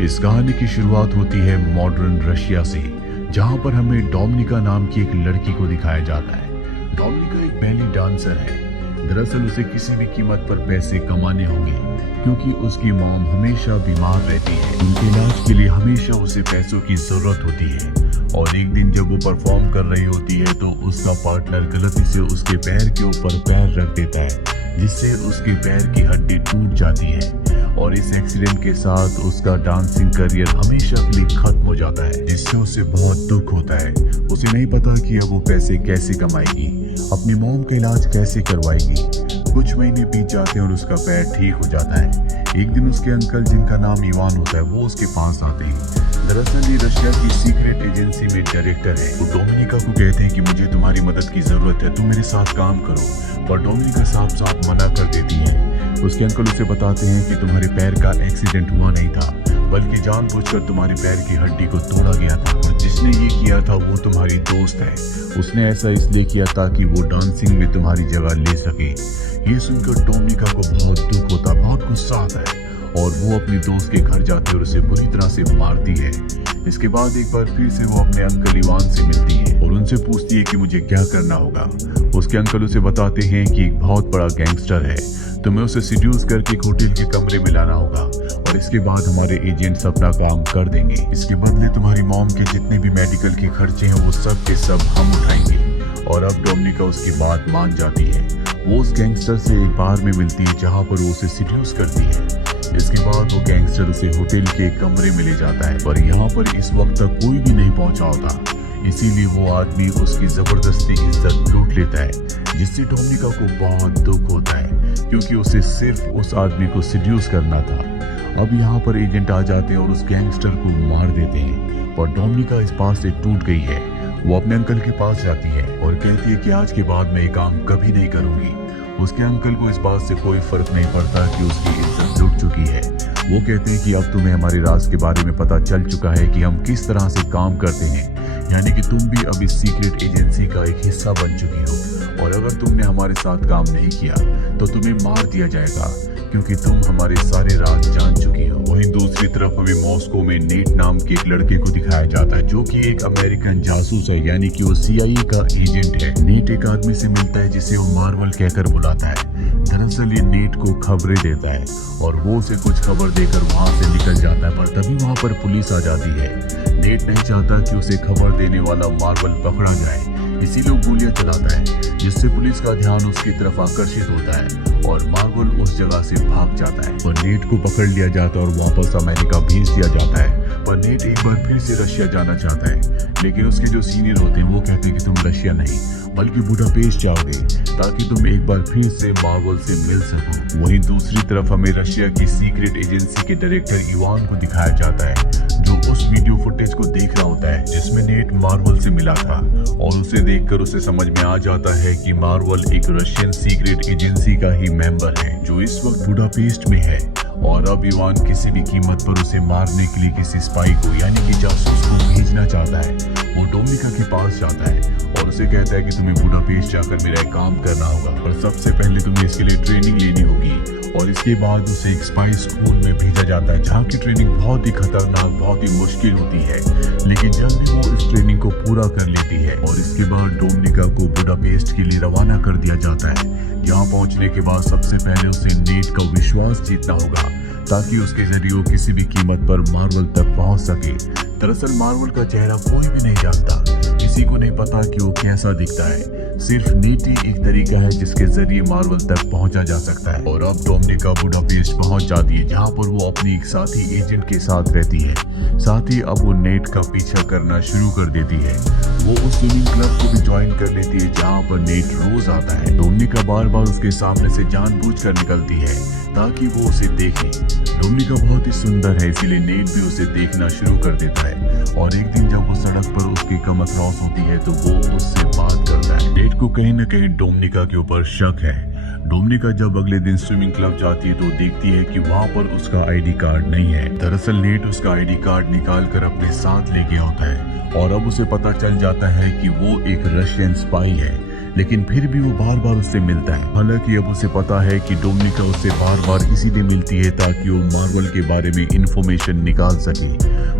इस कहानी की शुरुआत होती है मॉडर्न रशिया से, जहां पर हमें डोमिनिका नाम की एक लड़की को दिखाया जाता है। डोमिनिका एक बैली डांसर है। दरअसल उसे किसी भी कीमत पर पैसे कमाने होंगे, क्योंकि उसकी मॉम हमेशा बीमार रहती है। उनके इलाज के लिए हमेशा उसे पैसों की जरूरत होती है। और एक दिन जब वो परफॉर्म कर रही होती है तो उसका पार्टनर गलती से उसके पैर के ऊपर पैर रख देता है, जिससे उसके पैर की हड्डी टूट जाती है। और इस एक्सीडेंट के साथ उसका डांसिंग करियर हमेशा के लिए खत्म हो जाता है, जिससे उसे बहुत दुख होता है। उसे नहीं पता कि अब वो पैसे कैसे कमाएगी, अपनी मॉम का इलाज कैसे करवाएगी। कुछ महीने बीत जाते हैं और उसका पैर ठीक हो जाता है। एक दिन उसके अंकल, जिनका नाम इवान होता है, वो उसके पास आते हैं। दरअसल ये रशिया की सीक्रेट एजेंसी में डायरेक्टर है। वो डोमिनिका को कहते हैं कि मुझे तुम्हारी मदद की जरूरत है, तुम मेरे साथ काम करो। पर डोमिनिका साफ साफ मना कर देती है। उसके अंकल उसे बताते हैं कि तुम्हारे पैर का एक्सीडेंट हुआ नहीं था, बल्कि जानबूझकर तुम्हारे पैर की हड्डी को तोड़ा गया था। और जिसने ये किया था वो तुम्हारी दोस्त है। उसने ऐसा इसलिए किया ताकि वो डांसिंग में तुम्हारी जगह ले सके। ये सुनकर डोमिनिका को बहुत दुख होता, बहुत गुस्सा आता है और वो अपनी दोस्त के घर जाती है और उसे बुरी तरह से मारती है। इसके बाद एक बार फिर से वो अपने अंकल इवान से मिलती है और उनसे पूछती है कि मुझे क्या करना होगा। उसके अंकल उसे बताते हैं कि एक बहुत बड़ा गैंगस्टर है, तुम्हें उसे सिड्यूस करके एक होटल के कमरे में लाना होगा और इसके बाद हमारे एजेंट्स अपना काम कर देंगे। इसके बदले तुम्हारी मॉम के जितने भी मेडिकल के खर्चे हैं वो सब के सब हम उठाएंगे। और अब डोमिनिका उसकी बात मान जाती है। वो उस गैंगस्टर से एक बार में मिलती है जहाँ पर वो उसे सिड्यूस करती है। इसके बाद वो गैंगस्टर उसे होटल के कमरे में ले जाता है, पर यहाँ पर इस वक्त तक कोई भी नहीं पहुंचा होता। इसीलिए वो आदमी उसकी जबरदस्ती इज्जत लूट लेता है, जिससे डोमिनिका को बहुत दुख होता है, क्योंकि उसे सिर्फ उस आदमी को सिड्यूस करना था। अब यहाँ पर एजेंट आ जाते हैं और उस गैंगस्टर को मार देते हैं। पर डोमिनिका इस बात से टूट गई है। वो अपने अंकल के पास जाती है और कहती है कि आज के बाद मैं ये काम कभी नहीं करूंगी। उसके अंकल को इस बात से कोई फर्क नहीं पड़ता कि उसकी इज्जत लुट चुकी है। वो कहते हैं कि अब तुम्हें हमारे राज के बारे में पता चल चुका है कि हम किस तरह से काम करते हैं, यानी कि तुम भी अब इस सीक्रेट एजेंसी का एक हिस्सा बन चुकी हो। और अगर तुमने हमारे साथ काम नहीं किया तो तुम्हें मार दिया जाएगा, क्योंकि तुम हमारे सारे राज जान चुकी हो। वहीं दूसरी तरफ हमें मॉस्को में नेट नाम के एक लड़के को दिखाया जाता है, जो कि एक अमेरिकन जासूस है, यानी कि वो CIA का एजेंट है। नेट एक आदमी से मिलता है जिसे वो मार्वल कहकर बुलाता है। दरअसल ये नेट को खबरें देता है और वो उसे कुछ खबर देकर वहाँ से निकल जाता है। पर तभी वहाँ पर पुलिस आ जाती है। नेट नहीं चाहता कि उसे खबर देने वाला मार्वल पकड़ा जाए, इसीलिए वो गोलियां चलाता है, जिससे पुलिस का ध्यान उसकी तरफ आकर्षित होता है और मार्वल उस जगह से भाग जाता है। और नेट को पकड़ लिया जाता है और वापस अमेरिका भेज दिया जाता है। पर नेट एक बार फिर से रशिया जाना चाहता है, लेकिन उसके जो सीनियर होते हैं वो कहते हैं कि तुम रशिया नहीं बल्कि बुडापेस्ट जाओगे, ताकि तुम एक बार फिर से मार्वल से मिल सको। वहीं दूसरी तरफ हमें रशिया की सीक्रेट एजेंसी के डायरेक्टर इवान को दिखाया जाता है, जो उस वीडियो फुटेज को देख रहा होता है जिसमें नेट मार्वल से मिला था। और उसे देखकर उसे समझ में आ जाता है कि मार्वल एक रशियन सीक्रेट एजेंसी का ही मेंबर है, जो इस वक्त बुडापेस्ट में है। और अब इवान किसी भी कीमत पर उसे मारने के लिए किसी स्पाई को, यानी कि जासूस को भेजना चाहता है। वो डोमिनिका के पास जाता है और उसे कहता है कि तुम्हें बुडापेस्ट जाकर मेरा एक काम करना होगा, पर सबसे पहले तुम्हें इसके लिए ट्रेनिंग लेनी होगी। और इसके बाद उसे एक स्पाई स्कूल में भेजा जाता है, जहाँ की ट्रेनिंग बहुत ही खतरनाक, बहुत ही मुश्किल होती है, लेकिन जल्दी वो इस ट्रेनिंग को पूरा कर लेती है। और इसके बाद डोमिनिका को बुडापेस्ट के लिए रवाना कर दिया जाता है, जहाँ पहुँचने के बाद सबसे पहले उसे नेट का विश्वास जीतना होगा, ताकि उसके जरिए वो किसी भी कीमत पर मार्वल तक पहुँच सके। दरअसल मार्वल का चेहरा कोई भी नहीं जानता, किसी को नहीं पता कि वो कैसा दिखता है। सिर्फ नेट ही एक तरीका है जिसके जरिए मार्वल तक पहुंचा जा सकता है। और अब डोमिनिका बुडापेस्ट पहुंच जाती है, जहां पर वो अपनी एक साथी एजेंट के साथ रहती है। साथ ही अब वो नेट का पीछा करना शुरू कर देती है। वो उस स्विमिंग क्लब को भी ज्वाइन कर लेती है, जहाँ पर नेट रोज आता है। डोमिनिका बार बार उसके सामने से जानबूझकर निकलती है ताकि वो उसे देखे। डोमिनिका बहुत ही सुंदर है, इसीलिए नेट भी उसे देखना शुरू कर देता है। और एक दिन जब वो सड़क पर उसकी कमर क्रॉस होती है तो वो उससे बात करता है। नेट को कहीं न कहीं डोमिनिका के ऊपर शक है। डोमिनिका जब अगले दिन स्विमिंग क्लब जाती है तो देखती है कि वहाँ पर उसका ID कार्ड नहीं है। दरअसल नेट उसका ID कार्ड निकाल कर अपने साथ लेके आता है और अब उसे पता चल जाता है कि वो एक रशियन स्पाई है, लेकिन फिर भी वो बार बार उससे मिलता है। हालांकि अब उसे पता है कि डोमिनिका उससे बार बार इसीलिए मिलती है ताकि वो मार्वल के बारे में इंफॉर्मेशन निकाल सके।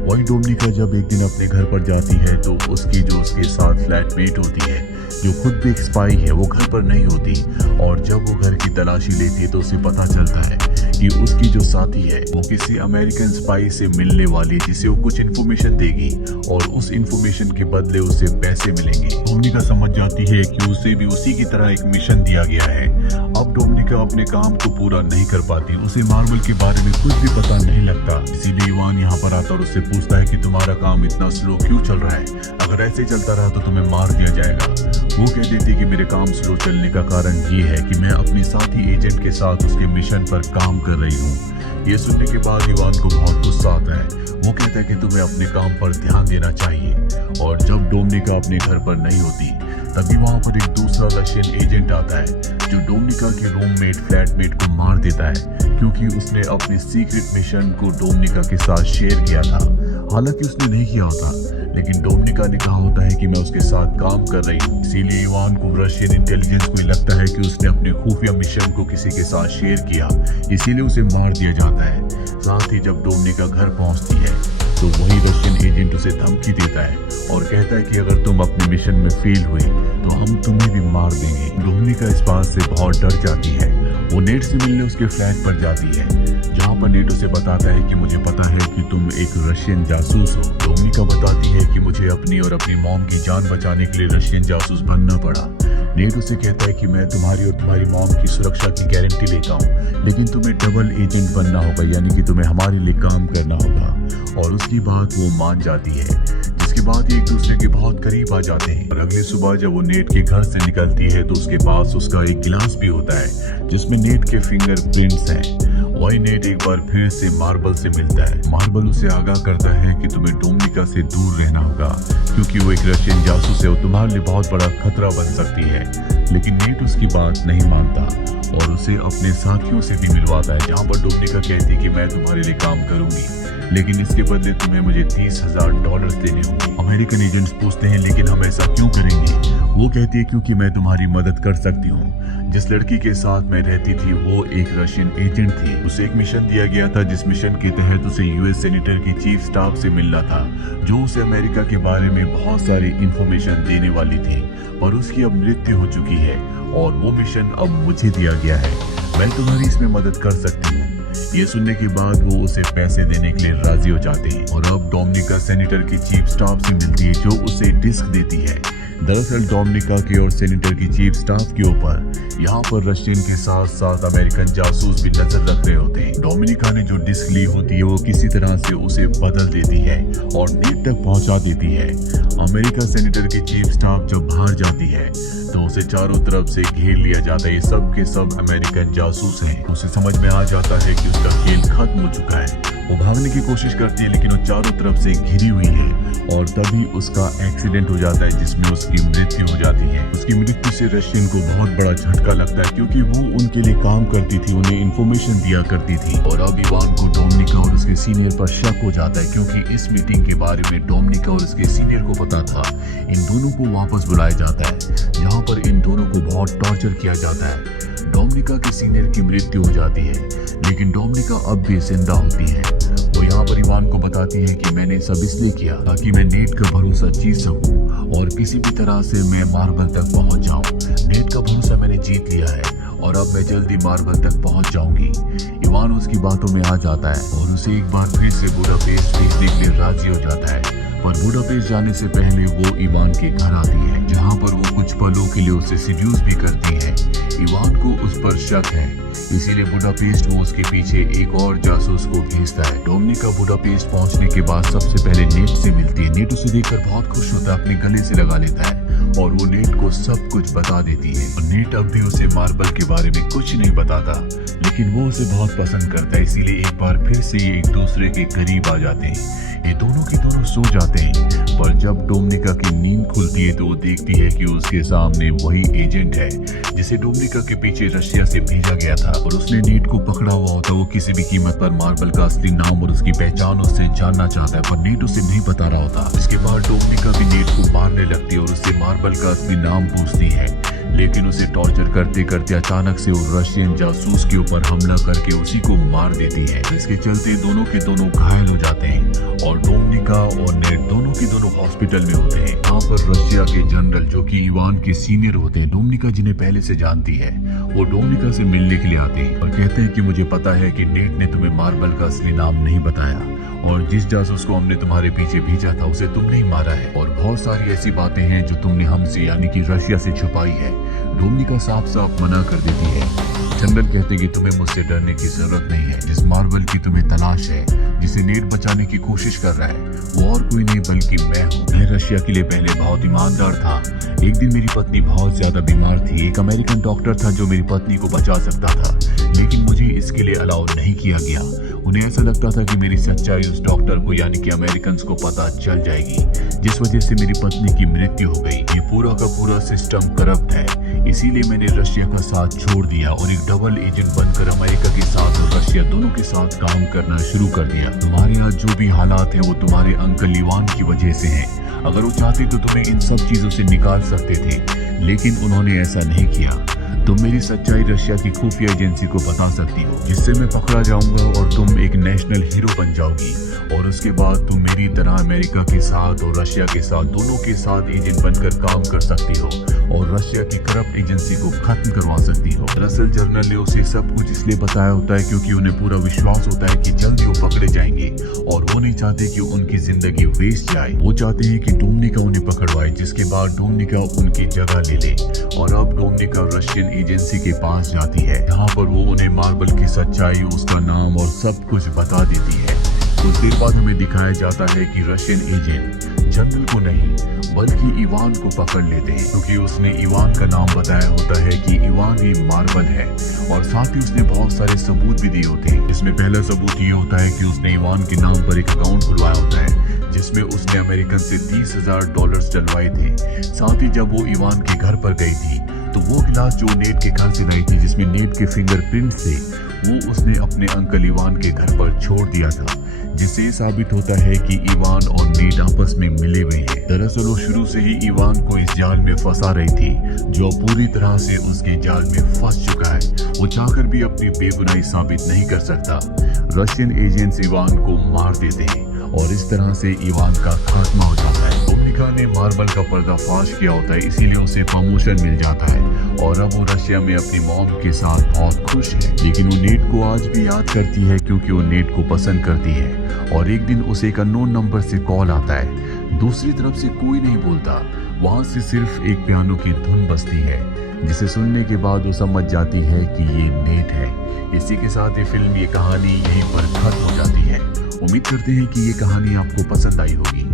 वही डोमिनिका जब एक दिन अपने घर पर जाती है तो उसकी जो उसके साथ फ्लैटमेट होती है, जो खुद भी एक स्पाई है, वो घर पर नहीं होती। और जब वो घर की तलाशी लेती है तो उसे पता चलता है कि उसकी जो साथी है वो किसी अमेरिकन स्पाई से मिलने वाली है, जिसे वो कुछ इन्फॉर्मेशन देगी और उस इन्फॉर्मेशन के बदले उसे पैसे मिलेंगे। डोमिनिका समझ जाती है कि उसे भी उसी की तरह एक मिशन दिया गया है। अब डोमिनिका अपने काम को पूरा नहीं कर पाती, उसे मार्वल के बारे में कुछ भी पता नहीं लगता। इसीलिए इवान यहाँ पर आता और उससे पूछता है कि तुम्हारा काम इतना स्लो क्यों चल रहा है? अगर ऐसे चलता रहा तो तुम्हें मार दिया जाएगा। वो कह देती कि मेरे काम स्लो चलने का कारण ये है कि मैं अपने साथी एजेंट के साथ उसके मिशन पर काम कर रही हूँ। ये सुनने के बाद इवान को बहुत गुस्सा आता है। वो कहता है कि तुम्हें अपने काम पर ध्यान देना चाहिए। और जब डोमिनिका अपने घर पर नहीं होती तभी वहाँ पर एक दूसरा रशियन एजेंट आता है जो डोमिनिका के रूममेट फ्लैटमेट को मार देता है क्योंकि उसने अपने सीक्रेट मिशन को डोमिनिका के साथ शेयर किया था। हालांकि उसने नहीं किया होता, लेकिन डोमिनिका ने कहा होता है कि मैं उसके साथ काम कर रही हूँ। इसीलिए इवान को रशियन इंटेलिजेंस को लगता है कि उसने अपने खुफिया मिशन को किसी के साथ शेयर किया, इसीलिए उसे मार दिया जाता है। साथ ही जब डोमिनिका घर पहुंचती है तो वही रशियन एजेंट उसे धमकी देता है और कहता है कि अगर तुम अपने मिशन में फेल हुए तो हम तुम्हें भी मार देंगे। डोमिनिका इस बात से बहुत डर जाती है। वो नेट से मिलने उसके फ्लैट पर जाती है, जहाँ पर नेट उसे बताता है कि मुझे पता है कि तुम एक रशियन जासूस हो। डोमिनिका बताती है कि मुझे अपनी और अपनी मॉम की जान बचाने के लिए रशियन जासूस बनना पड़ा। नेट उसे कहता है कि मैं तुम्हारी और तुम्हारी मॉम की सुरक्षा की गारंटी लेता हूँ, लेकिन तुम्हें डबल एजेंट बनना होगा, यानी कि तुम्हें हमारे लिए काम करना होगा। और उसकी बात वो मान जाती है, जिसके बाद ये एक दूसरे के बहुत करीब आ जाते हैं। और अगली सुबह जब वो नेट के घर से निकलती है तो उसके पास उसका एक गिलास भी होता है जिसमें नेट के फिंगरप्रिंट्स हैं। वही नेट एक बार फिर से मार्बल से मिलता है। मार्बल उसे आगाह करता है कि तुम्हें डोमिनिका से दूर रहना होगा क्योंकि वो एक रशियन जासूस है, वो तुम्हारे लिए बहुत बड़ा खतरा बन सकती है। लेकिन नेट उसकी बात नहीं मानता और उसे अपने साथियों से भी मिलवाता है, जहाँ पर डोमिनिका कहती है कि मैं तुम्हारे लिए काम करूंगी, लेकिन इसके बदले तुम्हें मुझे $30,000 देने होंगे। अमेरिकन एजेंट्स पूछते हैं लेकिन हम ऐसा क्यों करेंगे? वो कहती है क्योंकि मैं तुम्हारी मदद कर सकती हूँ। जिस लड़की के साथ मैं रहती थी वो एक रशियन एजेंट थी। उसे एक मिशन दिया गया था जिस मिशन के तहत उसे यूएस सेनेटर की चीफ स्टाफ से मिलना था, जो उसे अमेरिका के बारे में बहुत सारी इंफॉर्मेशन देने वाली थी। पर उसकी अब मृत्यु हो चुकी है और वो मिशन अब मुझे दिया गया है। मैं तुम्हारी इसमें मदद कर सकती हूँ। ये सुनने के बाद वो उसे पैसे देने के लिए राजी हो जाते हैं और अब डोमिनिका सेनेटर की चीफ स्टाफ से मिलती है जो उसे डिस्क देती है। दरअसल डोमिनिका की और सेनेटर की चीफ स्टाफ के ऊपर यहाँ पर रशियन के साथ साथ अमेरिकन जासूस भी नजर रख रहे होते हैं। डोमिनिका ने जो डिस्क ली होती है वो किसी तरह से उसे बदल देती है और नेट तक पहुंचा देती है। अमेरिका सेनेटर की चीफ स्टाफ जब बाहर जाती है तो उसे चारों तरफ से घेर लिया जाता है। ये सब के सब अमेरिकन जासूस हैं। उसे समझ में आ जाता है कि उसका खेल खत्म हो चुका है। वो भागने की कोशिश करती है लेकिन वो चारों तरफ से घिरी हुई है और तभी उसका एक्सीडेंट हो जाता है जिसमें उसकी मृत्यु हो जाती है। उसकी मृत्यु से रशियन को बहुत बड़ा झटका लगता है क्योंकि वो उनके लिए काम करती थी, उन्हें इन्फॉर्मेशन दिया करती थी। और अब इवान को डोमिनिका और उसके सीनियर पर शक हो जाता है क्योंकि इस मीटिंग के बारे में डोमिनिका और उसके सीनियर को पता था। इन दोनों को वापस बुलाया जाता है जहाँ पर इन दोनों को बहुत टॉर्चर किया जाता है। डोमिनिका के सीनियर की मृत्यु हो जाती है लेकिन डोमिनिका अब भी जिंदा होती है। वो यहाँ पर इवान को बताती है कि मैंने सब इसलिए किया ताकि मैं नेट का भरोसा जीत सकूं और किसी भी तरह से मैं मार्बल तक पहुंच जाऊं। नेट का भरोसा मैंने जीत लिया है और अब मैं जल्दी मार्बल तक पहुंच जाऊंगी। इवान उसकी बातों में आ जाता है और उसे एक बार फिर से बुडापेस्ट देखने के लिए राजी हो जाता है। पर बुडापेस्ट जाने से पहले वो इवान के घर आती है जहाँ पर वो कुछ पलों के लिए उसे सीड्यूस भी करती है। इवान को उस पर शक है, इसीलिए बुडापेस्ट वो उसके पीछे एक और जासूस को भेजता है। डोमिनिका बुडापेस्ट पहुंचने के बाद सबसे पहले नेट से मिलती है। नेट उसे देखकर बहुत खुश होता है, अपने गले से लगा लेता है और वो नेट को सब कुछ बता देती है। और नेट अब भी उसे मार्बल के बारे में कुछ नहीं बताता, लेकिन वो उसे बहुत पसंद करता है, इसीलिए एक बार फिर से ये एक दूसरे के करीब आ जाते हैं। ये दोनों के दोनों सो जाते हैं, पर जब डोमिनिका की नींद खुलती है तो वो देखती है कि उसके सामने वही एजेंट है जिसे डोमिनिका के पीछे रशिया से भेजा गया था और उसने नेट को पकड़ा हुआ होता। वो किसी भी कीमत पर मार्बल का असली नाम और उसकी पहचान उससे जानना चाहता है, पर नेट उसे नहीं बता रहा होता। इसके बाद डोमिनिका भी नेट को मारने लगती है और उससे मार्बल का असली नाम पूछती है। लेकिन उसे टॉर्चर करते करते अचानक से वो रशियन जासूस के ऊपर हमला करके उसी को मार देती है। इसके चलते दोनों के दोनों घायल हो जाते हैं और डोमिनिका और नेट दोनों के दोनों हॉस्पिटल में होते हैं। यहाँ पर रशिया के जनरल जो कि इवान के सीनियर होते हैं, डोमिनिका जिन्हें पहले से जानती है, वो डोमिनिका से मिलने के लिए आते हैं और कहते हैं कि मुझे पता है कि नेट ने तुम्हें मार्बल का असली नाम नहीं बताया और जिस जासूस को हमने तुम्हारे पीछे भेजा था उसे तुमने ही मारा है और बहुत सारी ऐसी बातें हैं जो तुमने हमसे यानी कि रशिया से छुपाई है। डोमिनिका साफ साफ मना कर देती है। जनरल कहते हैं कि तुम्हें मुझसे डरने की जरूरत नहीं है। जिस मार्बल की तुम्हें तलाश है, जिसे नेट बचाने की कोशिश कर रहा है, वो और कोई नहीं बल्कि मैं हूँ। मैं रशिया के लिए पहले बहुत ईमानदार था। एक दिन मेरी पत्नी बहुत ज्यादा बीमार थी। एक अमेरिकन डॉक्टर था जो मेरी पत्नी को बचा सकता था, लेकिन मुझे इसके लिए अलाउ नहीं किया गया। उन्हें ऐसा लगता था कि मेरी सच्चाई उस डॉक्टर को यानी कि अमेरिकन को पता चल जाएगी, जिस वजह से मेरी पत्नी की मृत्यु हो गई। ये पूरा का पूरा सिस्टम करप्ट है, इसीलिए मैंने रशिया का साथ छोड़ दिया और एक डबल एजेंट बनकर अमेरिका के साथ और रशिया दोनों के साथ काम करना शुरू कर दिया। तुम्हारे यहाँ जो भी हालात है वो तुम्हारे अंकल इवान की वजह से है। अगर वो चाहते तो तुम्हें इन सब चीजों से निकाल सकते थे, लेकिन उन्होंने ऐसा नहीं किया। तुम मेरी सच्चाई रशिया की खुफिया एजेंसी को बता सकती हो, जिससे मैं पकड़ा जाऊंगा और तुम एक नेशनल हीरो बन जाओगी और उसके बाद तुम मेरी तरह अमेरिका के साथ और रशिया के साथ दोनों के साथ एजेंट बनकर काम कर सकती हो और रशिया की करप्ट एजेंसी को खत्म करवा सकती हो। दरअसल जनरल ने उसे सब कुछ इसलिए बताया होता है क्योंकि उन्हें पूरा विश्वास होता है कि जल्द वो पकड़े जाएंगे और वो नहीं चाहते कि उनकी जिंदगी वेस्ट जाए। वो चाहते हैं कि डोमिनिका उन्हें पकड़वाए, जिसके बाद डोमिनिका उनकी जगह ले ले और अब डोमिनिका रशियन एजेंसी के पास जाती है, जहाँ पर वो उन्हें मार्बल की सच्चाई, उसका नाम और सब कुछ बता देती है। कुछ देर बाद हमें दिखाया जाता है कि रशियन एजेंट जनरल को नहीं बल्कि इवान को पकड़ लेते हैं, क्योंकि उसने इवान का नाम बताया होता है कि इवान ही मार्बल है और साथ ही उसने बहुत सारे सबूत भी दिए होते हैं। जिसमें पहला सबूत ये होता है कि उसने इवान के नाम पर एक अकाउंट खुलवाया होता है, जिसमें उसने अमेरिकन से $30,000 डलवाए थे। साथ ही जब वो इवान के घर पर गई थी तो वो गिलास जो नेट के घर से लाई थी, जिसमें नेट के फिंगरप्रिंट थे, वो उसने अपने अंकल इवान के घर पर छोड़ दिया था, जिससे साबित होता है कि इवान और नेट आपस में मिले हुए हैं। दरअसल वो शुरू से ही इवान को इस जाल में फंसा रही थी, जो पूरी तरह से उसके जाल में फंस चुका है। वो चाहकर भी अपनी बेगुनाही साबित नहीं कर सकता। रशियन एजेंट्स इवान को मार देते हैं और इस तरह से इवान का खात्मा हो जाता है। डोमिनिका ने मार्बल का पर्दाफाश किया होता है, इसीलिए उसे प्रमोशन मिल जाता है और अब वो रशिया में अपनी मॉम के साथ बहुत खुश है। लेकिन वो नेट को आज भी याद करती है क्योंकि वो नेट को पसंद करती है और एक दिन उसे एक अननोन नंबर से कॉल आता है। दूसरी तरफ से कोई नहीं बोलता, वहां से सिर्फ एक पियानो की धुन बजती है, जिसे सुनने के बाद वो समझ जाती है कि ये नेट है। इसी के साथ ये फिल्म, ये कहानी यहीं पर खत्म हो जाती है। उम्मीद करते हैं कि ये कहानी आपको पसंद आई होगी।